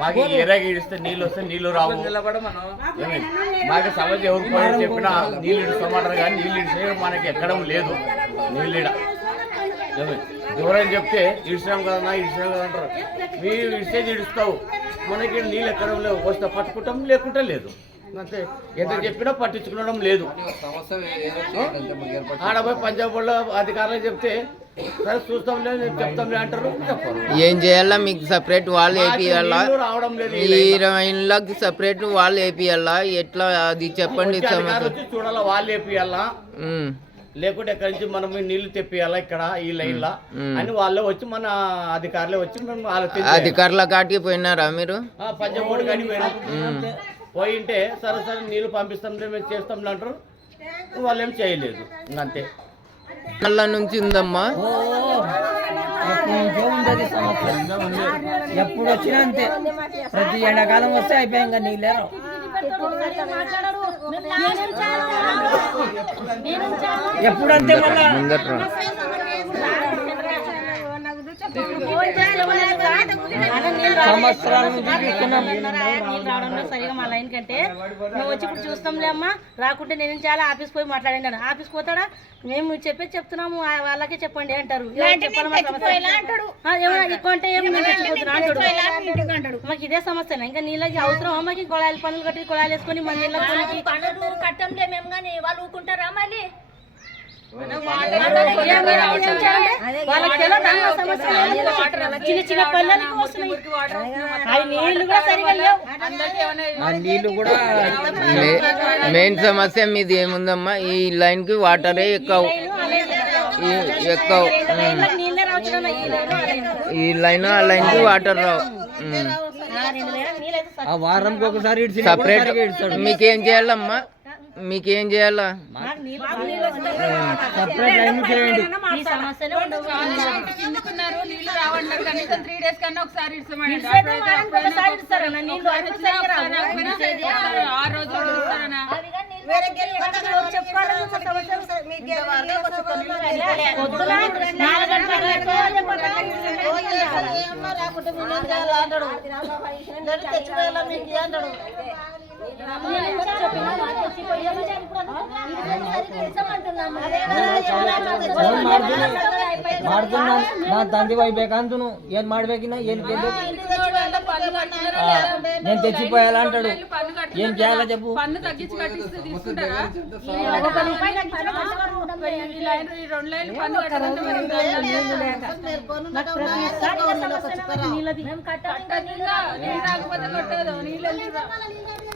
మాకు ఎరగా ఇడిస్తే నీళ్ళు వస్తే నీళ్లు రావు. మాకు సమస్య ఎవరు పోయి చెప్పినా నీళ్ళు ఇడుస్తామంటారు కానీ నీళ్ళు ఇడిస్తే మనకి ఎక్కడం లేదు. నీళ్ళు ఎవరైనా చెప్తే ఇడిచినాం కదన్నా ఇడిచినాం కదా అంటారు. మీరు ఇడిస్తే ఇడుస్తావు, మనకి నీళ్ళు ఎక్కడం లేవు. వస్తే పట్టుకుంటాం, లేకుంటే లేదు. అంతే. ఎంత చెప్పినా పట్టించుకోవడం లేదు. ఆడపోయి పంజాబ్ వాళ్ళ అధికారులు చెప్తే సరే చూస్తాంలే చెప్తాంలే అంటారు, చెప్పారు. ఏం చేయాలా? మీకు సపరేట్ వాళ్ళు వేపియాలా? రావడం లేదు. 20 ఇళ్ళకి సపరేట్ వాళ్ళు వేపియాలా? ఎట్లా అది చెప్పండి. చూడాలా వాళ్ళు వేపియాలా, లేకుంటే ఎక్కడి నుంచి మనం నీళ్లు తెప్పియాలా ఇక్కడ ఈ లైన్ లా అని వాళ్ళే వచ్చి మన అధికారులే వచ్చి మేము అధికారుల కాటికి పోయినారా మీరు? పంజాబ్ బోర్డు కానీ పోయింటే సరే సరే నీళ్ళు పంపిస్తాంలే మేము చేస్తాంలే అంటారు. వాళ్ళు ఏం చేయలేదు. అంతే. మళ్ళా నుంచి ఉందమ్మా. ఎప్పుడు వచ్చినా అంతే. ప్రతి ఎండాకాలం వస్తే అయిపోయాక నీళ్ళే ఎప్పుడంతే. మళ్ళా సంవత్సరాల నుంచి చూస్తున్నాం. నీళ్ళు రావడంలో సరిగా మా లైన్ కంటే మేము వచ్చి ఇప్పుడు చూస్తాంలే అమ్మా, రాకుంటే నేను చాలా ఆఫీస్ పోయి మాట్లాడండి అని. ఆఫీస్ పోతాడా? మేము చెప్తున్నాము వాళ్ళకే చెప్పండి అంటారు. ఎక్కువ అంటే అంటాడు. మాకు ఇదే సమస్య. ఇంకా నీళ్ళకి అవసరం. మాకు కొళాయిలు పనులు కట్టి కొళాయిలు వేసుకొని మన నీళ్ళకి కట్టంలే మేము కానీ వాళ్ళు ఊరుకుంటారా? మళ్ళీ చిన్న చిన్న పల్లెలకు వస్తున్నాయి నీళ్లు కూడా సరిగా లేవు. మెయిన్ సమస్య మీది ఏముందమ్మా? ఈ లైన్ కి వాటరే ఎక్కువ. ఈ లైన్ ఆ లైన్ కి వాటర్ రావు. వారంకి ఒకసారి సపరేట్. మీకేం చేయాలమ్మా? మీకేం చేయాలా? సపరేట్ లైన్ చేయండి. నీళ్ళు రావన్నారు కనీసం 3 days కన్నా ఒకసారి ఇస్తామని. 6 రోజులు ఇస్తారనా? ನಾ ತಂದೆ ಒಯ್ಬೇಕಂತನು ಏನ್ ಮಾಡ್ಬೇಕಿನ ಏನ್ నేను తెచ్చిపోయాలా అంటాడు. ఏం చేయాలా చెప్పు? పన్ను తగ్గించి కట్టిస్తే తీసుకుంటారా? 2 లైన్లు పన్ను కట్టకపోతే కొట్టదు. నీళ్ళు